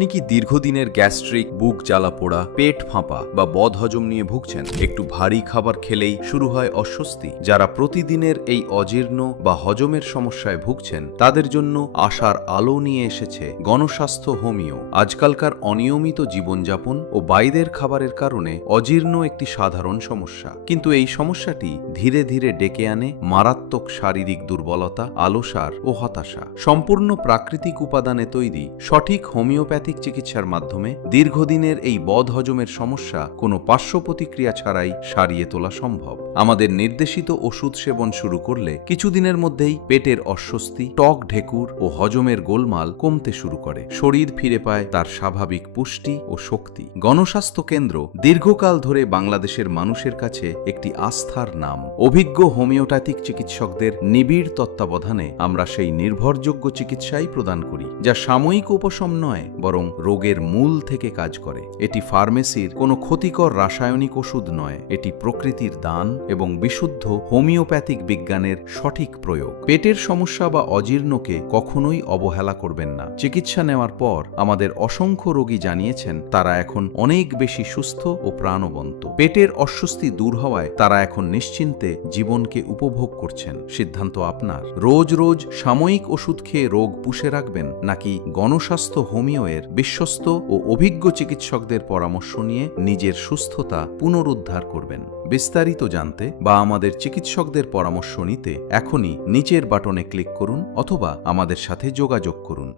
আপনি কি দীর্ঘদিনের গ্যাস্ট্রিক, বুক জ্বালাপোড়া, পেট ফাঁপা বা বদহজম নিয়ে ভুগছেন? একটু ভারী খাবার খেলেই শুরু হয় অস্বস্তি? যারা প্রতিদিনের এই অজীর্ণ বা হজমের সমস্যায় ভুগছেন তাদের জন্য আশার আলো নিয়ে এসেছে গণস্বাস্থ্য হোমিও। আজকালকার অনিয়মিত জীবনযাপন ও বাইরের খাবারের কারণে অজীর্ণ একটি সাধারণ সমস্যা, কিন্তু এই সমস্যাটি ধীরে ধীরে ডেকে আনে মারাত্মক শারীরিক দুর্বলতা, আলসার ও হতাশা। সম্পূর্ণ প্রাকৃতিক উপাদানে তৈরি সঠিক হোমিওপ্যাথিক চিকিৎসার মাধ্যমে দীর্ঘদিনের এই বদহজমের সমস্যা কোনো পার্শ্ব প্রতিক্রিয়া ছাড়াই সারিয়ে তোলা সম্ভব। আমাদের নির্দেশিত ওষুধ সেবন শুরু করলে কিছুদিনের মধ্যেই পেটের অস্বস্তি, টক ঢেকুর ও হজমের গোলমাল কমতে শুরু করে। শরীর ফিরে পায় তার স্বাভাবিক পুষ্টি ও শক্তি। গণস্বাস্থ্য কেন্দ্র দীর্ঘকাল ধরে বাংলাদেশের মানুষের কাছে একটি আস্থার নাম। অভিজ্ঞ হোমিওপ্যাথিক চিকিৎসকদের নিবিড় তত্ত্বাবধানে আমরা সেই নির্ভরযোগ্য চিকিৎসাই প্রদান করি, যা সাময়িক উপশম নয়, বরং রোগের মূল থেকে কাজ করে। এটি ফার্মেসির কোনো ক্ষতিকর রাসায়নিক ওষুধ নয়, এটি প্রকৃতির দান এবং বিশুদ্ধ হোমিওপ্যাথিক বিজ্ঞানের সঠিক প্রয়োগ। পেটের সমস্যা বা অজীর্ণকে কখনোই অবহেলা করবেন না। চিকিৎসা নেওয়ার পর আমাদের অসংখ্য রোগী জানিয়েছেন তারা এখন অনেক বেশি সুস্থ ও প্রাণবন্ত। পেটের অস্বস্তি দূর হওয়ায় তারা এখন নিশ্চিন্তে জীবনকে উপভোগ করছেন। সিদ্ধান্ত আপনার। রোজ রোজ সাময়িক ওষুধ খেয়ে রোগ পুষে রাখবেন, নাকি গণস্বাস্থ্য হোমিওয়ের বিশ্বস্ত ও অভিজ্ঞ চিকিৎসকদের পরামর্শ নিয়ে নিজের সুস্থতা পুনরুদ্ধার করবেন? বিস্তারিত জানতে বা আমাদের চিকিৎসকদের পরামর্শ নিতে এখনই নিচের বাটনে ক্লিক করুন অথবা আমাদের সাথে যোগাযোগ করুন।